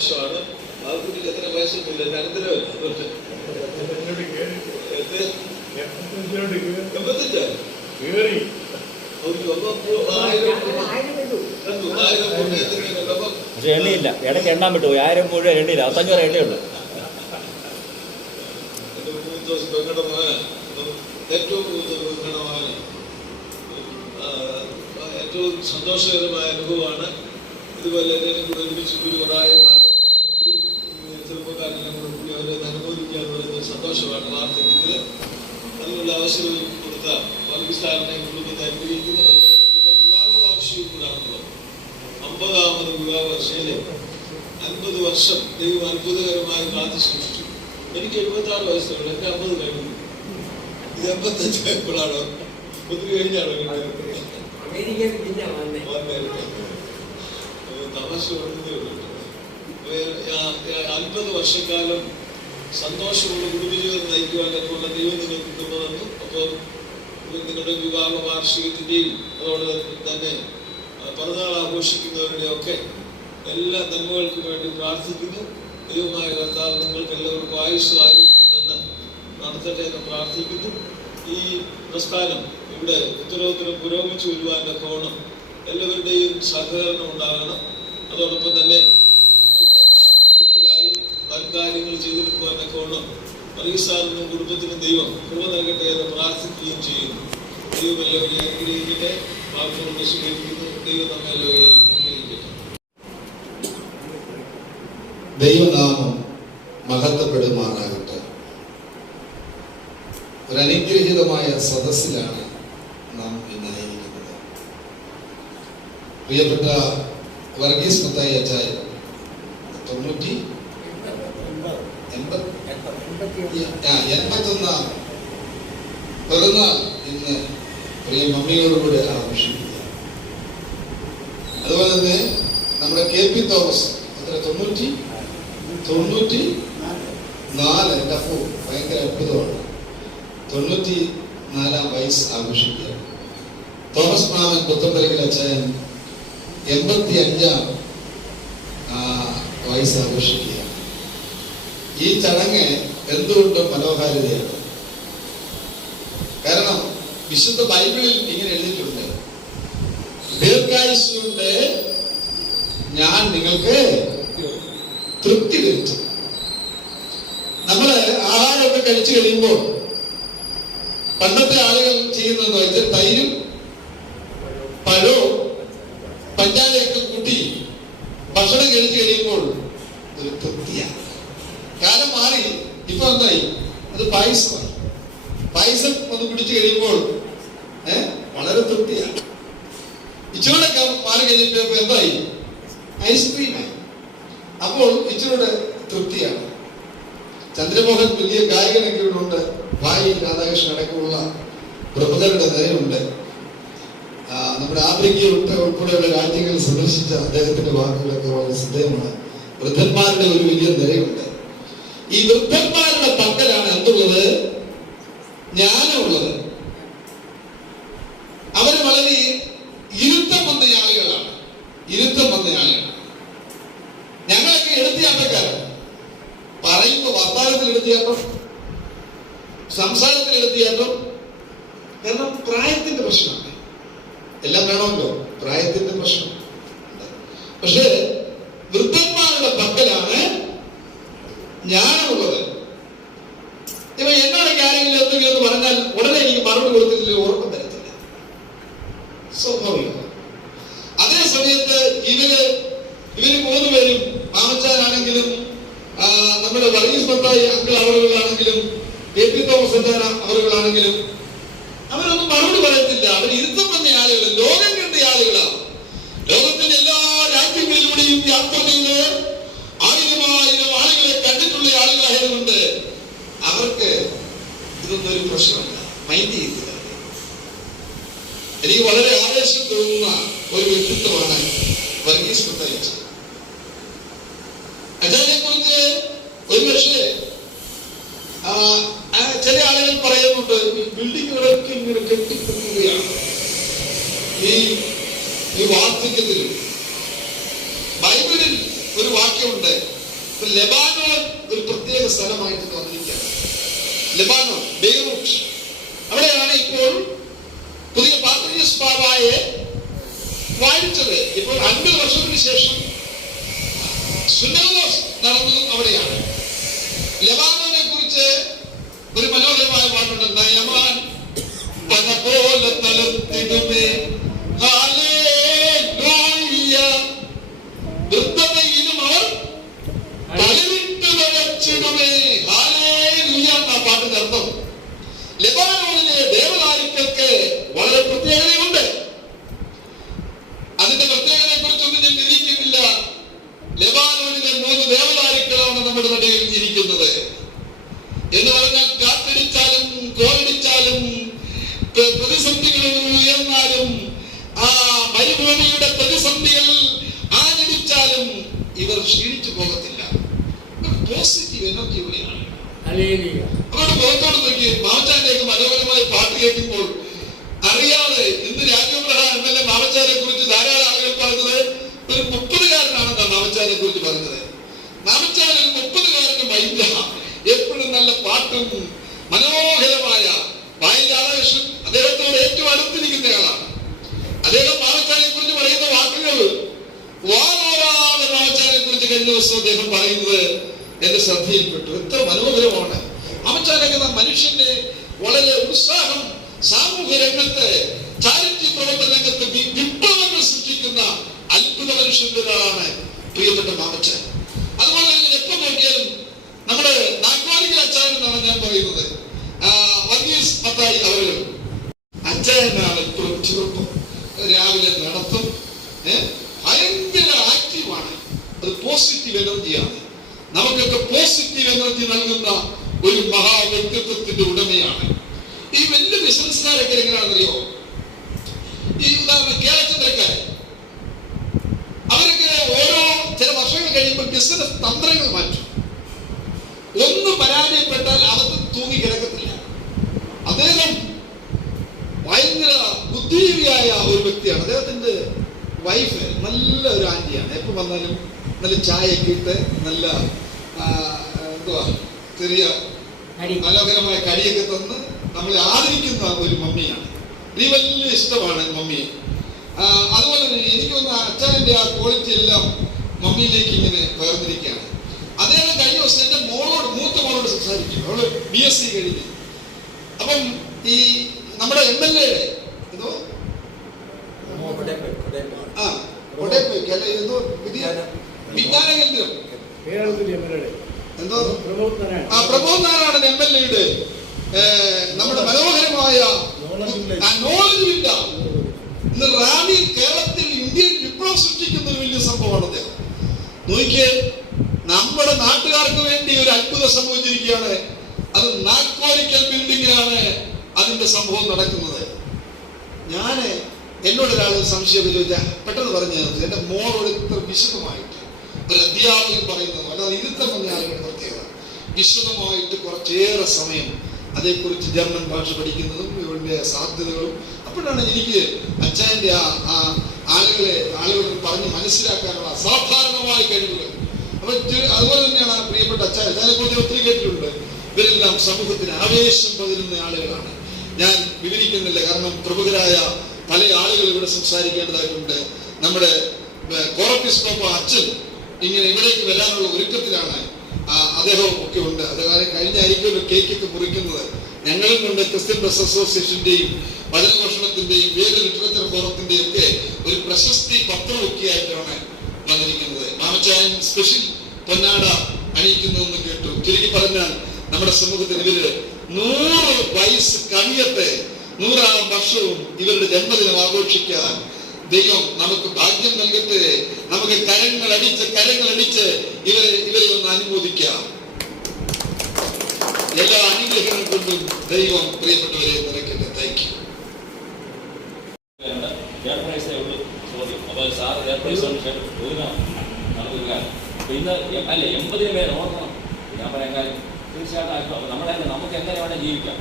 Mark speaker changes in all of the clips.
Speaker 1: വർഷമാണ്. ആ കുട്ടിക്ക് എത്ര വയസ്സൊന്നുമില്ല അനന്തരമല്ല എൺപത്തഞ്ചോ
Speaker 2: പക്ഷെ എണ്ണിയില്ല. ഇടയ്ക്ക് എണ്ണാൻ വിട്ടുപോയി ആയിരം മുഴുവൻ എണ്ണിയില്ല. അത്തഞ്ഞൂറ് എണ്ണയുള്ളൂ
Speaker 1: ഏറ്റവും സന്തോഷകരമായ അനുഭവമാണ്. ഇതുപോലെ കൂടെ ഒരുമിച്ച് കൂടി സന്തോഷമാണ് വാർദ്ധക്യത്തിൽ അതിനുള്ള അവസരം കൊടുത്ത പാകിസ്ഥാനെ കുടുംബത്തെ അനുഗ്രഹിക്കുന്നു അതുപോലെ നിങ്ങളുടെ വിവാഹ വാർഷികം കൂടാണല്ലോ അമ്പതാമത് വിവാഹ വർഷയിലെ അൻപത് വർഷം ദൈവം അത്ഭുതകരമായി കാത്തു സൂക്ഷിച്ചു എനിക്ക് എഴുപത്തി ആറ് വയസ്സുള്ളൂ എന്റെ അമ്പത് കഴിഞ്ഞു ഇത് എൺപത്തഞ്ച് ആയപ്പോഴാണോ ഒത്തിരി കഴിഞ്ഞാണോ തമാശ അൻപത് വർഷക്കാലം കുടുംബജീവിതം നയിക്കുവാൻ ഉള്ള ദൈവം നിങ്ങൾക്ക് കിട്ടുന്നതെന്നും അപ്പോൾ നിങ്ങളുടെ വിവാഹ വാർഷികത്തിന്റെയും അതോടെ തന്നെ പിറന്നാൾ ആഘോഷിക്കുന്നവരുടെയും ഒക്കെ എല്ലാ നന്മകൾക്കും വേണ്ടി പ്രാർത്ഥിക്കുന്നു. ദൈവമായ കർത്താവ് നിങ്ങൾക്ക് എല്ലാവർക്കും ആയുസ് ആരോഗ്യം തന്ന് നടത്തട്ടെ എന്ന് പ്രാർത്ഥിക്കുന്നു. ഈ പ്രസ്ഥാനം ഇവിടെ ഉത്തരോത്തരം പുരോഗമിച്ചു വരുവാന്റെ കോണം എല്ലാവരുടെയും സഹകരണം ഉണ്ടാകണം. അതോടൊപ്പം തന്നെ കാര്യങ്ങൾ ചെയ്തെടുക്കുവാന്റെ കോണം പറീസാറിനും കുടുംബത്തിനും ദൈവം കൃപ നൽകട്ടെ എന്ന് പ്രാർത്ഥിക്കുകയും ചെയ്യുന്നു. ദൈവം എല്ലാവരെയും അനുഗ്രഹിക്കട്ടെ. വാക്കുകൊണ്ട് സ്വീകരിക്കുന്നു ദൈവം നമ്മെ എല്ലാവരെയും അനുഗ്രഹിക്കട്ടെ.
Speaker 3: ദൈവനാമം മഹത്വപ്പെടുമാറാകട്ടെ. ഒരു അനുഗ്രഹീതമായ സദസ്സിലാണ് നാം ഇന്നായിരിക്കുന്നത് പ്രിയപ്പെട്ട വർഗീസ് മത്തായി അച്ചായ തൊണ്ണൂറ്റി എൺപത്തൊന്നാം പിറന്നാൾ ഇന്ന് പ്രിയ മമ്മിയോടുകൂടെ ആഘോഷിക്കുക അതുപോലെ തന്നെ നമ്മുടെ കെ പി തോമസ് എത്ര? തൊണ്ണൂറ്റി തൊണ്ണൂറ്റി നാല്. എന്റെ അപ്പോ ഭയങ്കര അത്ഭുതമാണ്. തൊണ്ണൂറ്റി നാലാം വയസ്സ് ആഘോഷിക്കുക. തോമസ് മാമൻ പുത്തമ്പലകിൽ അച്ഛൻ എൺപത്തി അഞ്ചാം വയസ്സ് ആഘോഷിക്കുക. ഈ ചടങ്ങ് എന്തുകൊണ്ടും മനോഹാരിതയാണ്. കാരണം വിശുദ്ധ ബൈബിളിൽ ഇങ്ങനെ എഴുതിയിട്ടുണ്ട്. ദീർഘായുസുകൊണ്ട് ഞാൻ നിങ്ങൾക്ക് തൃപ്തി വരുത്തും. നമ്മൾ ആഹാരമൊക്കെ കഴിച്ചു കഴിയുമ്പോൾ പണ്ടത്തെ ആളുകൾ ചെയ്യുന്നതെന്ന് വെച്ചാൽ തൈരും പഴവും പഞ്ചാരയൊക്കെ കൂട്ടി ഭക്ഷണം കഴിച്ചു കഴിയുമ്പോൾ ഒരു തൃപ്തിയാണ് കാലം മാറി ഇപ്പൊ എന്തായി അത് പായസമായി പായസം ഏഹ് വളരെ തൃപ്തിയാണ്. ഇച്ചിരൂടെ പാൽ കഴിഞ്ഞിട്ട് എന്തായി? ഐസ്ക്രീമായി. അപ്പോൾ ഇച്ചിരൂടെ തൃപ്തിയാണ്. ചന്ദ്രമോഹൻ വലിയ ഗായകനൊക്കെ ഇവിടെ ഉണ്ട്. ഭായി രാധാകൃഷ്ണൻ അടക്കമുള്ള പ്രമുഖരുടെ നിരയുണ്ട്. ആ, നമ്മുടെ ആഫ്രിക്ക ഉൾപ്പെടെ ഉൾപ്പെടെയുള്ള രാജ്യങ്ങൾ സന്ദർശിച്ച അദ്ദേഹത്തിന്റെ വാക്കുകളൊക്കെ വളരെ ശ്രദ്ധേയമാണ്. വൃദ്ധന്മാരുടെ ഒരു വലിയ നിരയുണ്ട്. ഈ വൃദ്ധന്മാരുടെ പക്കലാണ് എന്തുള്ളത്? ജ്ഞാനമുള്ളത്. വളരെ ഇരുത്തം വന്ന ആളുകളാണ്. ഇരുത്തം വന്ന ആളുകളാണ് ഞങ്ങളൊക്കെ എടുത്തിയാട്ടക്കാരാണ് പറയുമ്പോ വർത്താനത്തിൽ എടുത്തിയാട്ടം സംസാരത്തിൽ എടുത്തിയാട്ടം കാരണം പ്രായത്തിന്റെ പ്രശ്നമാണ്. എല്ലാം വേണമല്ലോ? പ്രായത്തിന്റെ പ്രശ്നം. പക്ഷേ വൃദ്ധന്മാരുടെ പക്കലാണ് ഞാനുള്ളത് ഇപ്പൊ എന്നോടൊക്കെ ആരെങ്കിലും എന്തെങ്കിലും പറഞ്ഞാൽ ഉടനെ എനിക്ക് മറുപടി കൊടുത്തില്ല ഓർമ്മ തരത്തില്ല സ്വാഭാവികം അതേ സമയത്ത് ഇവർ ഇവർ മൂന്ന് പേരും മാമച്ചാനാണെങ്കിലും ആ, നമ്മുടെ വർഗീസ് മത്തായി അങ്കിൾ അവറുകളാണെങ്കിലും കെ പി തോമസ് എന്താന അവറുകളാണെങ്കിലും അവരൊന്നും മറുപടി പറയത്തില്ല അവർ ഇരുത്തം വന്ന ആളുകൾ ലോകം കണ്ട ആളുകളാണ് ലോകത്തിന്റെ എല്ലാ രാജ്യങ്ങളിലൂടെയും യാത്ര ചെയ്ത് ആയിരമായിരം ആളുകളെ കണ്ടിട്ടുള്ള ആളുകളായതുകൊണ്ട് അവർക്ക് ഇതൊന്നും ഒരു പ്രശ്നമല്ല മൈൻഡ് ചെയ്തില്ല എനിക്ക് വളരെ ആവേശം തോന്നുന്ന ഒരു വ്യക്തിത്വമാണ് വർഗീസ് മത്തായി അച്ഛൻ അച്ഛനെ ഒരു പക്ഷേ ആ, ആ, ചില ആളുകൾ പറയുന്നുണ്ട് ഈ ബിൽഡിങ്ങുകളൊക്കെ ഇങ്ങനെ കെട്ടിപ്പൊക്കുകയാണ് ഈ ഈ വാർദ്ധക്യത്തിലും ബൈബിളിൽ ഒരു വാക്യമുണ്ട്. ലെബാനോൻ ഒരു പ്രത്യേക സ്ഥലമായിട്ട് വന്നിരിക്കുകയാണ്. ലെബാനോൻ ബെയ്റൂട്ട് അവിടെയാണ് ഇപ്പോൾ പുതിയ പാത്രീയസ് ബാബായെ വായിച്ചത് ഇപ്പോൾ അൻപത് വർഷത്തിന് ശേഷം നടന്നതും അവിടെയാണ്. ലബാനോനെ കുറിച്ച് ഒരു മനോഹരമായ പാട്ടുണ്ട് നയമാൻ പന എനർജി ഇവിടെയാണ്. അവരുടെ മുഖത്തോട് നോക്കി മാമച്ചാന്റെയൊക്കെ മനോഹരമായ പാട്ട് കേൾക്കുമ്പോൾ അറിയാതെ ഇന്ന് രാജപ്രഭ എന്നല്ലേ കുറിച്ച് ധാരാളം ആളുകൾ പറഞ്ഞത് ഒരു മുപ്പതുകാരനാണെന്നാണ് മാമച്ചാനെ കുറിച്ച് പറഞ്ഞത്. മാമച്ചാൻ ഒരു മുപ്പതുകാരന്റെ മൈൻഡ. എപ്പോഴും നല്ല പാട്ടും മനോഹരമായ വായി രാധാകൃഷ്ണൻ അദ്ദേഹത്തോട് ഏറ്റവും അദ്ദേഹം മാമച്ചാനെ കുറിച്ച് പറയുന്ന വാക്കുകൾ വാനോരാതെ മാമച്ചാനെ കുറിച്ച് അദ്ദേഹം പറയുന്നത് എന്റെ ശ്രദ്ധയിൽപ്പെട്ടു എത്ര മനോഹരമാണ്. അവചാരകത മനുഷ്യന്റെ വളരെ ഉത്സാഹം സാമൂഹ്യ രംഗത്ത് ചാരിറ്റി പ്രവർത്തന രംഗത്ത് വിപ്ലവങ്ങൾ സൃഷ്ടിക്കുന്ന അത്ഭുത മനുഷ്യന്റെ ഒരാളാണ് പ്രിയപ്പെട്ട മാമച്ചാൻ. ബിസിനസ് തന്ത്രങ്ങൾ മാറ്റും. ഒന്ന് പരാജയപ്പെട്ടാൽ അകത്ത് തൂങ്ങി കിടക്കത്തില്ല. അദ്ദേഹം ഭയങ്കര ബുദ്ധിജീവിയായ ഒരു വ്യക്തിയാണ്. അദ്ദേഹത്തിന്റെ വൈഫ് നല്ല ഒരു ആന്റിയാണ്. എപ്പോൾ വന്നാലും നല്ല ചായയൊക്കെ ഇട്ട് നല്ല എന്തുവാ ചെറിയ. മനോഹരമായ കടിയൊക്കെ തന്ന് നമ്മളെ ആദരിക്കുന്ന ഒരു മമ്മിയാണ്. എനിക്ക് വലിയ ഇഷ്ടമാണ് മമ്മിയെ. അതുപോലെ തന്നെ എനിക്ക് തോന്നുന്ന അച്ഛന്റെ ആ ക്വാളിറ്റി എല്ലാം മമ്മിയിലേക്ക് ഇങ്ങനെ വേർതിരിക്കുകയാണ്. അദ്ദേഹം കഴിഞ്ഞ ദിവസം എന്റെ മോളോട് മൂത്ത മോളോട് സംസാരിക്കും അവൾ ബി എസ് സി കഴിഞ്ഞു. അപ്പം ഈ നമ്മുടെ എം എൽ എയുടെ എന്തോ?
Speaker 4: കൊടേപ്പ- കൊടേപ്പ.
Speaker 3: ആ കൊടേപ്പയ്ക്ക് അല്ലെ എന്തോ പുതിയ വിജ്ഞാന. കേന്ദ്രം.
Speaker 2: കേരളത്തിലെ എം
Speaker 3: എന്തോ? ആ പ്രമോദ് നാരായണൻ എം എൽ എയുടെ നമ്മുടെ മനോഹരമായ നോളജ് ഇല്ല. ഇന്ന് റാണി കേരളത്തിൽ ഇന്ത്യൻ വിപ്ലവം സൃഷ്ടിക്കുന്ന ഒരു വലിയ സംഭവമാണ് അദ്ദേഹം. നോക്കിയേ നമ്മുടെ നാട്ടുകാർക്ക് വേണ്ടി ഒരു അത്ഭുതം സംഭവിച്ചിരിക്കുകയാണ്. അത് നാക്കോലിക്കൽ ബിൽഡിങ്ങിലാണ് അതിന്റെ സംഭവം നടക്കുന്നത്. ഞാൻ എന്നോട് ഒരാൾ സംശയം ചോദിച്ചാൽ പെട്ടെന്ന് പറഞ്ഞു തന്നത് എന്റെ മോളോട് ഇത്ര വിശദമായിട്ട് ഒരു അധ്യാപകൻ പറയുന്നത് അല്ലാതെ ഇരുത്തം വന്ന ആളുകളുടെ പ്രത്യേകത. വിശദമായിട്ട് കുറച്ചേറെ സമയം അതേക്കുറിച്ച് ജർമ്മൻ ഭാഷ പഠിക്കുന്നതും ഇവരുടെ സാധ്യതകളും അപ്പോഴാണ് എനിക്ക് അച്ഛന്റെ ആ ആ ആളുകളെ ആളുകൾക്ക് പറഞ്ഞ് മനസ്സിലാക്കാനുള്ള അസാധാരണമായ കഴിവുകൾ. അപ്പൊ അതുപോലെ തന്നെയാണ് ആ പ്രിയപ്പെട്ട അച്ഛൻ അച്ഛനെ കുറിച്ച് ഒത്തിരി കേട്ടിട്ടുണ്ട്. ഇവരെല്ലാം സമൂഹത്തിന് ആവേശം പകരുന്ന ആളുകളാണ്. ഞാൻ വിവരിക്കുന്നില്ല. കാരണം പ്രമുഖരായ പല ആളുകൾ ഇവിടെ സംസാരിക്കേണ്ടതായിട്ടുണ്ട്. നമ്മുടെ കോറപ്പിസ്കോപ്പ അച്ഛൻ ഇങ്ങനെ ഇവിടേക്ക് വരാനുള്ള ഒരുക്കത്തിലാണ് അദ്ദേഹവും ഒക്കെ ഉണ്ട്. അത് കഴിഞ്ഞ ആയിരിക്കുമല്ലോ കേക്കൊക്കെ മുറിക്കുന്നത്. ഞങ്ങളും കൊണ്ട് ക്രിസ്ത്യൻ പ്രസ് അസോസിയേഷന്റെയും വചനഘോഷണത്തിന്റെയും വേദ ലിറ്ററേച്ചർ ഫോറത്തിന്റെയും ഒക്കെ ഒരു പ്രശസ്തി പത്രമൊക്കെ ആയിട്ടാണ് വന്നിരിക്കുന്നത്. മാമച്ചായൻ സ്പെഷ്യൽ പൊന്നാട അണിയിക്കുന്നതെന്ന് കേട്ടു. ചുരുക്കി പറഞ്ഞാൽ നമ്മുടെ സമൂഹത്തിൽ ഇവർ നൂറ് വയസ്സ് കവിയത്തെ നൂറാം വർഷവും ഇവരുടെ ജന്മദിനം ആഘോഷിക്കാൻ ദൈവം നമുക്ക് ഭാഗ്യം നൽകട്ടെ. നമുക്ക് കരങ്ങൾ അടിച്ച് കരങ്ങൾ അടിച്ച് ഇവരെ ഇവരെ ഒന്ന് അനുമോദിക്കാം. എല്ലാ അനുഗ്രഹങ്ങൾ കൊണ്ടും ദൈവം പ്രിയപ്പെട്ടവരെ നിറയ്ക്കട്ടെ. താങ്ക് യു
Speaker 2: ജീവിക്കാം.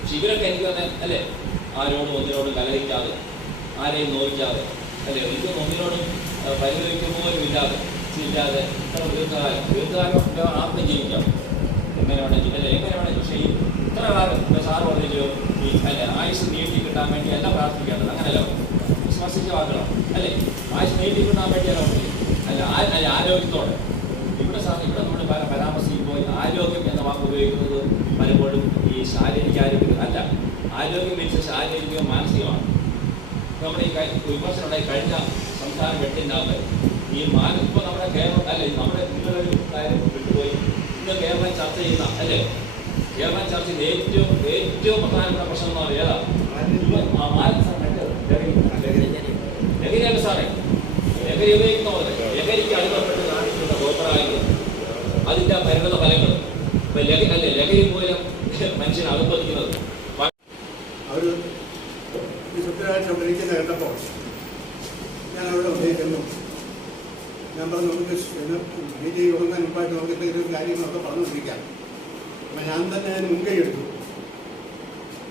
Speaker 2: പക്ഷെ ഇവരൊക്കെ എനിക്ക് അല്ലേ? ആരോടും ഒന്നിനോടും കലഹിക്കാതെ. ആരെയും നോവിക്കാതെ അല്ലേ? ഇത് ഒന്നിനോടും ആ, പരിഗണിക്കുന്ന പോലും ഇല്ലാതെ ഇല്ലാതെ ഇത്ര ദീർഘകാലം ദീർഘകാലം ആർക്കും ജീവിക്കാം. എങ്ങനെ വേണമെങ്കിൽ അല്ലെ? എങ്ങനെ വേണമെങ്കിൽ പക്ഷേ ഇത്ര കാലം സാർ പറഞ്ഞല്ലോ ഈ അല്ലെ ആയുസ് നീട്ടി കിട്ടാൻ വേണ്ടി എല്ലാം പ്രാർത്ഥിക്കേണ്ടത്. അങ്ങനെയല്ലോ. വിശ്വസിച്ച വാക്കണം അല്ലേ? ആയുസ് നീട്ടി കിട്ടാൻ വേണ്ടിയല്ലോ അല്ല അല്ല ആരോഗ്യത്തോടെ. ഇവിടെ സാർ ഇവിടെ നമ്മൾ പല പരാമർശിക്കുമ്പോൾ ആരോഗ്യം എന്ന വാക്ക് ഉപയോഗിക്കുന്നത് പലപ്പോഴും ഈ ശാരീരിക ആരോഗ്യം അല്ല. ആരോഗ്യം വെച്ച് ശാരീരികവും മാനസികമാണ് നമ്മുടെ ഈ കഴി- വിമർശനം കഴിഞ്ഞ സംസ്ഥാനം വെട്ടിന്റെ ഈ മാന ഇപ്പോൾ നമ്മുടെ കേരളം അല്ലെ നമ്മുടെ നിങ്ങളൊരു കാര്യം വിട്ടുപോയി ഇന്ന് കേരളം ചർച്ച ചെയ്യുന്ന അല്ലേ? കേരളം ചർച്ച ചെയ്യുന്ന ഏറ്റവും ഏറ്റവും പ്രധാനപ്പെട്ട പ്രശ്നം എന്ന് പറയുന്നത് ഏതാ? ലഹരിയല്ല സാറേ. ലഹരി ഉപയോഗിക്കുന്ന പോലെ ലഹരിക്ക് അടിമപ്പെട്ട് കാണിക്കുന്ന ഗോപരാഗങ്ങൾ അതിന്റെ പരിണത ഫലങ്ങൾ. ഇപ്പം ലഹരി അല്ലെ ലഹരി മൂലം മനുഷ്യനെ അകപ്പതിക്കുന്നത്
Speaker 5: അവർ സുഖരാഴ്ച ഉപയോഗിക്കുന്ന കണ്ടപ്പോൾ ഞാൻ അവിടെ ഉപയോഗിക്കുന്നു. ഞാൻ പറഞ്ഞു നമുക്ക് ബി ജെ യോഗത്തിന് മുമ്പായിട്ട് നമുക്ക് എന്തെങ്കിലും കാര്യങ്ങളൊക്കെ പറഞ്ഞുകൊണ്ടിരിക്കാം. അപ്പം ഞാൻ തന്നെ അതിന് മുൻകൈ എടുത്തു.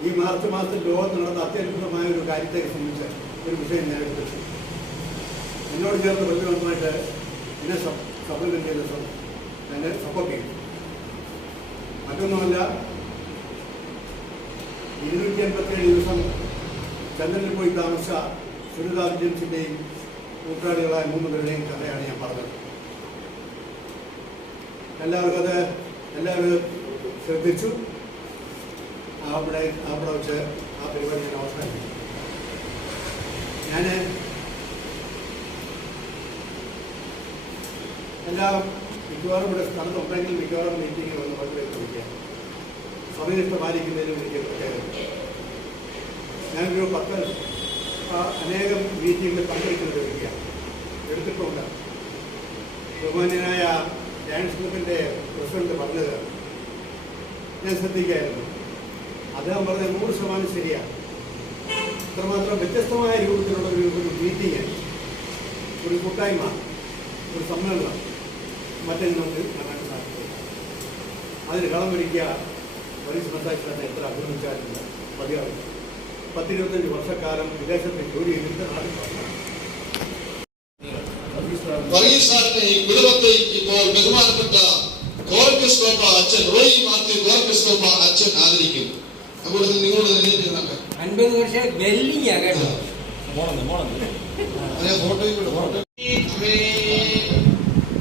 Speaker 5: ഈ മാർച്ച് മാസത്തിൽ ലോകത്ത് നടന്ന അത്യത്ഭുതമായ ഒരു കാര്യത്തെ സംബന്ധിച്ച് ഒരു വിഷയം ഞാൻ എടുത്തു. എന്നോട് ചേർന്ന് പ്രതിബന്ധമായിട്ട് എന്നെ സപ്ലിമെന്റ് ചെയ്ത എന്നെ സപ്പോർട്ട് ചെയ്തു. മറ്റൊന്നുമല്ല ഇരുന്നൂറ്റി എൺപത്തിയേഴ് ദിവസം ചന്ദ്രനിൽ പോയി താമസിച്ച സുനിത വില്യംസിന്റെയും കൂട്ടാളികളായ മൂന്ന് പേരുടെയും കഥയാണ് ഞാൻ പറഞ്ഞത്. എല്ലാവരും അത് എല്ലാവരും ശ്രദ്ധിച്ചു. അവിടെ അവിടെ വെച്ച് ആ പരിപാടി ഞാൻ അവസാനിപ്പിച്ചു ഞാൻ എല്ലാ മിക്കവാറും ഇവിടെ സ്ഥലത്തുണ്ടെങ്കിൽ മിക്കവാറും മീറ്റിങ്ങിൽ വന്ന് പങ്കെടുത്ത് വിളിക്കുക സമയനിഷ്ഠ പാലിക്കുന്നതിനും എനിക്ക് പ്രത്യേകത ഞാനൊരു പത്ത് അനേകം മീറ്റിങ്ങിൽ പങ്കെടുക്കുന്ന ഒരു വ്യക്തിയാണ്. എടുത്തിട്ടുണ്ട്. ബഹുമാന്യനായ ഡാൻസ് ഗ്രൂപ്പിന്റെ പ്രസിഡന്റ് പറഞ്ഞത് ഞാൻ ശ്രദ്ധിക്കായിരുന്നു. അദ്ദേഹം പറഞ്ഞ നൂറ് ശതമാനം ശരിയാണ്. അത്രമാത്രം വ്യത്യസ്തമായ രൂപത്തിലുള്ള ഒരു ഒരു മീറ്റിംഗ് ഒരു കൂട്ടായ്മ ഒരു സമ്മേളനം മറ്റൊരു നമുക്ക് കാണാൻ സാധിക്കില്ല അതിന് കളമൊരുക്കിയ പോലീസ് മത്താഴ്ച എത്ര അഭിനന്ദിച്ചാലും മതിയാവും പത്തിരുപത്തഞ്ച് വർഷക്കാലം വിദേശത്ത് ജോലി ചെയ്തിട്ട് നാട്ടിൽ വന്നു.
Speaker 3: വർഗീസ് സാറിന്റെ ഈ കുടുംബത്തെ ഇപ്പോൾ ബഹുമാനപ്പെട്ട കോർക്കസ്റ്റോപ്പ അച്ഛൻ റോയി മാത്യു കോർക്കസ്റ്റോപ്പ അച്ഛൻ ആദരിക്കും അപ്പോൾ നിങ്ങളോട്
Speaker 4: അൻപത് വർഷം വെല്ലിങ്ങാ കേട്ടോ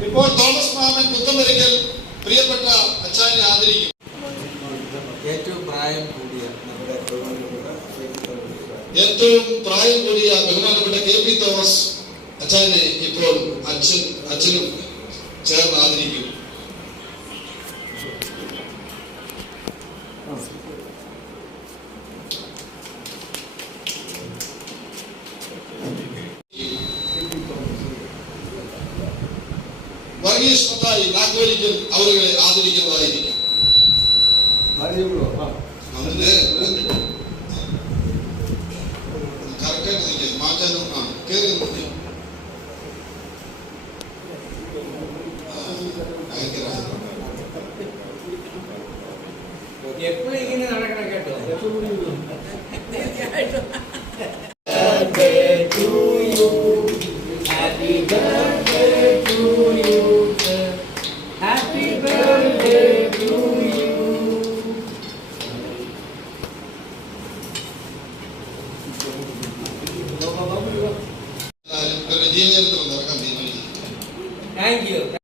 Speaker 3: ഇപ്പോൾ തോമസ് മാമൻ പുത്തമരിക്കൽ പ്രിയപ്പെട്ട അച്ഛനെ ആദരിക്കും
Speaker 4: ഏറ്റവും പ്രായം കൂടിയ നമ്മുടെ ബഹുമാനപ്പെട്ട
Speaker 3: ഏറ്റവും പ്രായം കൂടിയ ബഹുമാനപ്പെട്ട കെ പി തോമസ് അച്ഛനെ ഇപ്പോൾ അച്ഛൻ അച്ഛനും ചേർന്ന് ആദരിക്കും വർഗീസ് പത്തായി നാഗോലിക്കൽ അവരുകളെ ആദരിക്കുന്നതായിരിക്കും.
Speaker 4: എപ്പോഴും ഇങ്ങനെ നടക്കണം കേട്ടോ.